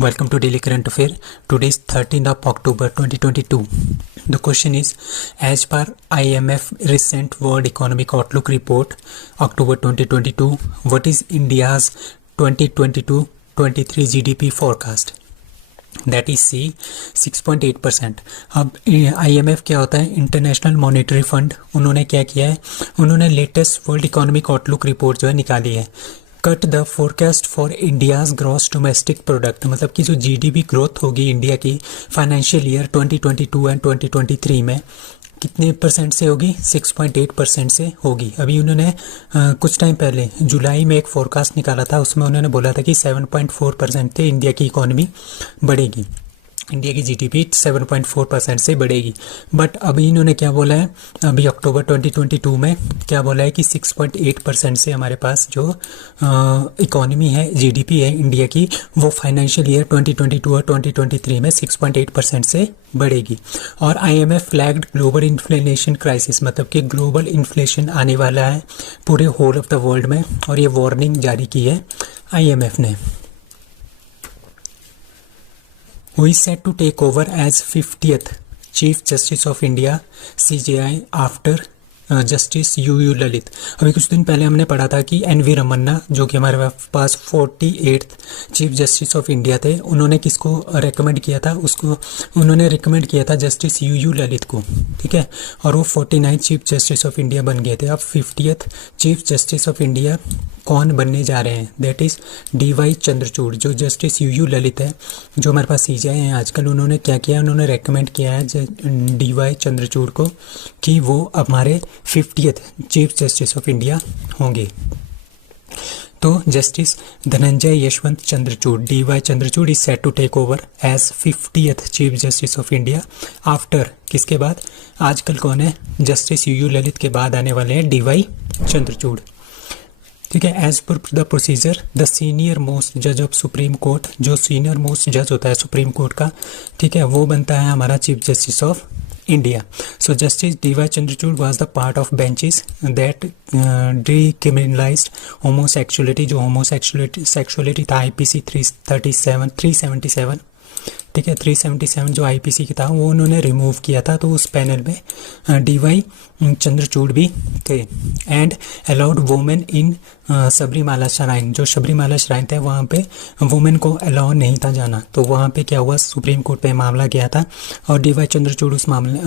Welcome to Daily Current Affair. Today is 13th of October 2022. The question is, as per IMF recent World Economic Outlook report, October 2022, what is India's 2022-23 GDP forecast? That is C, 6.8%. अब IMF क्या होता है? International monetary fund. उन्होंने क्या किया है? उन्होंने latest world economic outlook report जो है निकाली है. Cut the forecast for India's gross domestic product, मतलब कि जो जीडीपी ग्रोथ होगी इंडिया की फाइनेंशियल ईयर 2022 एंड 2023 में कितने परसेंट से होगी? 6.8% से होगी. अभी उन्होंने कुछ टाइम पहले जुलाई में एक फोरकास्ट निकाला था, उसमें उन्होंने बोला था कि 7.4% से इंडिया की इकोनॉमी बढ़ेगी, इंडिया की जीडीपी 7.4% से बढ़ेगी. बट अभी इन्होंने क्या बोला है? अभी अक्टूबर 2022 में क्या बोला है कि 6.8% से हमारे पास जो इकोनॉमी है, जीडीपी है इंडिया की, वो फाइनेंशियल ईयर 2022 और 2023 में 6.8% से बढ़ेगी. और IMF flagged global inflation crisis, मतलब कि ग्लोबल इन्फ्लेशन आने वाला है पूरे होल ऑफ द वर्ल्ड में, और ये वार्निंग जारी की है IMF ने. Who is set to take over as 50th Chief Justice of India CJI after justice U Lalit. अभी कुछ दिन पहले हमने पढ़ा था कि NV रमन्ना, जो कि हमारे पास 48th chief justice of India थे, उन्होंने किसको रेकमेंड किया था? उसको उन्होंने रिकमेंड किया था जस्टिस यू ललित को, ठीक है. और वो 49th chief justice of India बन गए थे. अब 50th chief justice of India कौन बनने जा रहे हैं? That is DY Chandrachud. जो जस्टिस यू ललित है, जो हमारे पास CJI हैं आजकल, उन्होंने क्या किया? उन्होंने रेकमेंड किया है DY चंद्रचूड़ को कि वो हमारे 50th chief justice of India होंगे. तो justice Dhananjaya Yashwant Chandrachud, DY Chandrachud is set to take over as 50th chief justice of India after, किसके बाद? आजकल कौन है? जस्टिस यू ललित के बाद आने वाले हैं DY चंद्रचूड़, ठीक है. As per the procedure the senior most जज ऑफ सुप्रीम कोर्ट, जो सीनियर मोस्ट जज होता है सुप्रीम कोर्ट का, ठीक है, वो बनता है हमारा chief justice of India. So justice DY Chandrachud was the part of benches that decriminalised homosexuality. जो होमोसेक्सुअलिटी था IPC 377, ठीक है, 377 जो IPC की था, वो उन्होंने रिमूव किया था. तो उस पैनल में DY चंद्रचूड़ भी थे. And allowed women in Sabarimala shrine, जो सबरीमाला श्राइन थे वहाँ पे वुमेन को अलाउ नहीं था जाना. तो वहाँ पे क्या हुआ? सुप्रीम कोर्ट पे मामला गया था और DY चंद्रचूड़ उस मामले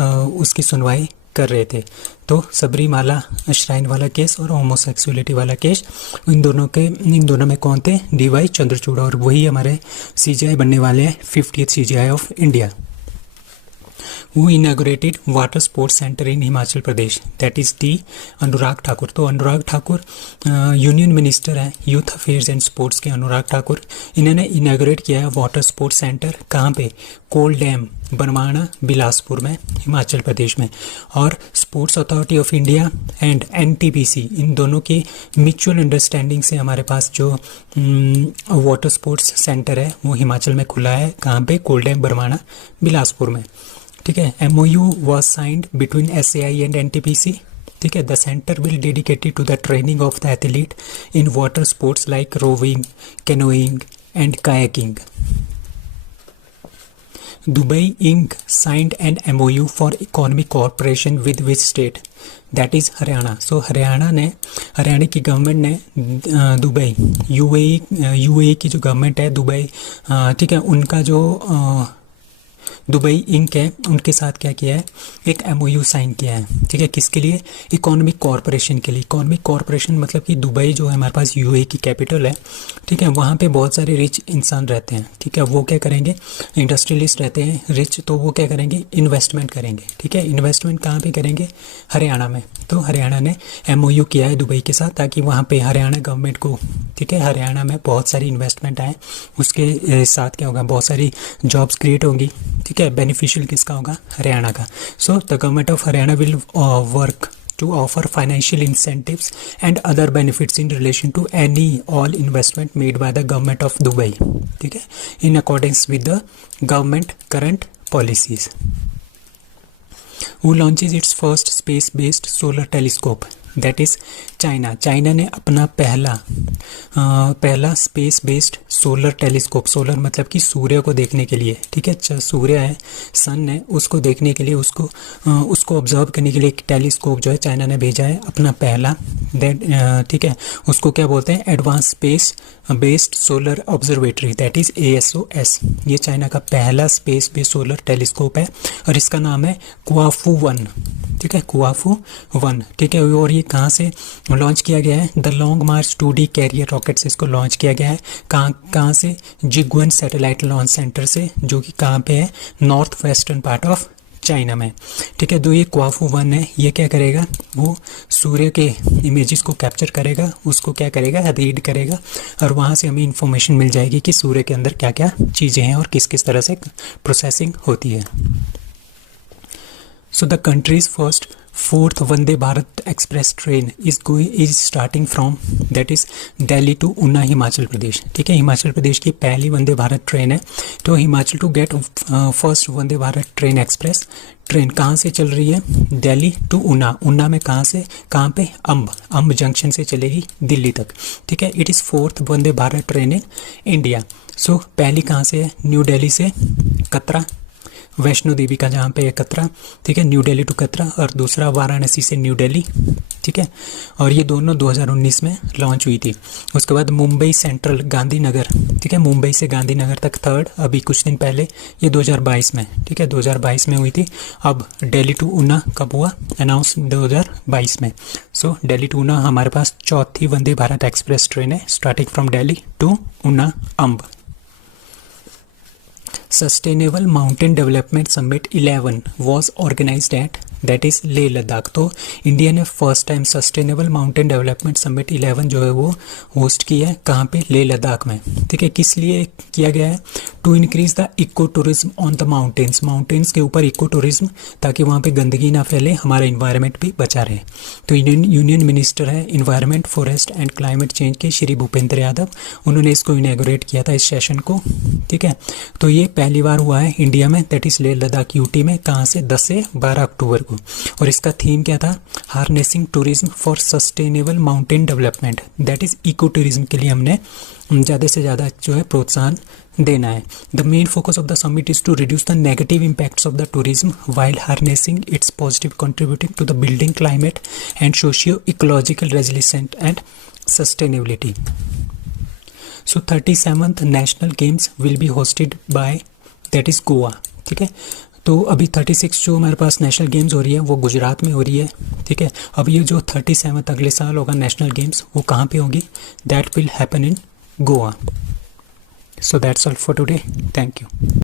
उसकी सुनवाई कर रहे थे. तो सबरीमाला श्राइन वाला केस और होमोसेक्सुअलिटी वाला केस, इन दोनों में कौन थे? DY चंद्रचूड़. और वही हमारे CJI बनने वाले हैं 50th CJI of India. Who inaugurated water sports centre in Himachal Pradesh? That is D Anurag Thakur. तो अनुराग ठाकुर यूनियन मिनिस्टर हैं यूथ अफेयर्स एंड स्पोर्ट्स के. अनुराग ठाकुर, इन्होंने इनाग्रेट किया है वाटर स्पोर्ट्स सेंटर. कहाँ पे? कोल डैम, बरमाणा, बिलासपुर में, हिमाचल प्रदेश में. और sports authority of India and NTPC, इन दोनों की म्यूचुअल अंडरस्टैंडिंग से हमारे पास जो वाटर स्पोर्ट्स सेंटर है वो हिमाचल में खुला है. कहाँ पे? कोल डैम, बरमाणा, बिलासपुर में, ठीक है. MOU was signed between SAI and NTPC, ठीक है. The centre will dedicated to the training of the athlete in water sports like rowing, canoeing and kayaking. Dubai Inc signed an MOU for economic corporation with which state? That is Haryana. So Haryana की government ने Dubai, UAE की जो government है Dubai, ठीक है, उनका जो Dubai ink है, उनके साथ क्या किया है? एक MOU साइन किया है, ठीक है. किसके लिए? इकोनॉमिक कॉर्पोरेशन के लिए. इकोनॉमिक कॉर्पोरेशन मतलब कि दुबई जो है हमारे पास UAE की कैपिटल है, ठीक है. वहाँ पे बहुत सारे रिच इंसान रहते हैं, ठीक है. वो क्या करेंगे? इंडस्ट्रियलिस्ट रहते हैं रिच, तो वो क्या करेंगे? इन्वेस्टमेंट करेंगे, ठीक है. इन्वेस्टमेंट कहाँ पे करेंगे? हरियाणा में. तो हरियाणा ने MOU किया है दुबई के साथ, ताकि वहाँ पे हरियाणा गवर्नमेंट को, ठीक है, हरियाणा में बहुत सारी इन्वेस्टमेंट आए. उसके साथ क्या होगा? बहुत सारी जॉब्स क्रिएट होंगी, ठीक है. बेनिफिशियल किसका होगा? हरियाणा का. So the government of Haryana will work to offer financial incentives and other benefits in relation to any all investment made by the government of Dubai, ठीक है, in accordance with the government current policies. Who launches its first space based solar telescope? That is China. China ने अपना पहला space based solar telescope, solar मतलब कि सूर्य को देखने के लिए, ठीक है, सूर्य है, सन है, उसको देखने के लिए, उसको ऑब्जर्व करने के लिए एक टेलीस्कोप जो है चाइना ने भेजा है अपना पहला, ठीक है, उसको क्या बोलते हैं, advance space based solar observatory, that is ASOS। ये चाइना का पहला स्पेस बेस्ड सोलर टेलीस्कोप है और इसका नाम है क्वाफू 1, ठीक है, क्वाफू 1, ठीक है। और ये कहाँ से लॉन्च किया गया है, the long March 2D carrier rocket से इसको लॉन्च किया गया है। कहाँ से, जिगुआन सैटेलाइट लॉन्च सेंटर से, जो कि कहाँ पे है, north western part of China में, ठीक है। तो ये क्वाफू 1 है, ये क्या करेगा, वो सूर्य के इमेजेस को कैप्चर करेगा, उसको क्या करेगा, रीड करेगा, और वहाँ से हमें इंफॉर्मेशन मिल जाएगी कि सूर्य के अंदर क्या क्या चीज़ें हैं और किस किस तरह से प्रोसेसिंग होती है। So the country's first fourth Vande Bharat Express train is starting from, that is Delhi to Una, Himachal Pradesh, ठीक है। हिमाचल प्रदेश की पहली वंदे भारत ट्रेन है। तो Himachal to get first Vande Bharat train express train कहाँ से चल रही है, दिल्ली टू ऊना, ऊना में कहाँ से, कहाँ पे, अंब जंक्शन से चलेगी दिल्ली तक, ठीक है। It is fourth Vande Bharat train in India. So पहली कहाँ से है, न्यू दिल्ली से कतरा, वैष्णो देवी का जहाँ पे है कतरा, ठीक है, न्यू दिल्ली टू कतरा, और दूसरा वाराणसी से न्यू दिल्ली, ठीक है। और ये दोनों 2019 में लॉन्च हुई थी। उसके बाद मुंबई सेंट्रल गांधीनगर, ठीक है, मुंबई से गांधीनगर तक थर्ड, अभी कुछ दिन पहले, ये 2022 में, ठीक है, 2022 में हुई थी। अब दिल्ली टू ऊना कब हुआ, अनाउंस 2022 में। सो दिल्ली टू ऊना हमारे पास चौथी वंदे भारत एक्सप्रेस ट्रेन है, starting from Delhi to Una Amb. Sustainable Mountain Development Summit 11 was organized at, that is Leh Ladakh. तो इंडिया ने first time sustainable mountain development summit 11 जो है वो होस्ट की है, कहाँ पे, लेह लद्दाख में, ठीक है। किस लिए किया गया है, to increase the eco tourism on the mountains, mountains के ऊपर इको टूरिज्म, ताकि वहाँ पे गंदगी ना फैले, हमारा इन्वायरमेंट भी बचा रहे। तो यूनियन मिनिस्टर है environment, forest and climate change के श्री भूपेंद्र यादव, उन्होंने इसको इनॉग्रेट किया था, इस सेशन को, ठीक है। तो ये पहली बार हुआ है इंडिया में, that is Leh Ladakh UT में, कहाँ से, 10 से 12 अक्टूबर को। और इसका थीम क्या था, harnessing tourism for sustainable mountain development, that is eco tourism के लिए हमने ज़्यादा से ज़्यादा जो है प्रोत्साहन देना है। The main focus of the summit is to reduce the negative impacts of the tourism while harnessing its positive contributing to the building climate and socio ecological resilient and sustainability. So 37th national games will be hosted by, that is Goa, ठीक है। तो अभी 36 जो हमारे पास national games हो रही है वो गुजरात में हो रही है, ठीक है। अब ये जो 37 अगले साल होगा नेशनल गेम्स, वो कहाँ पे होगी, that will happen in Goa. So that's all for today, thank you.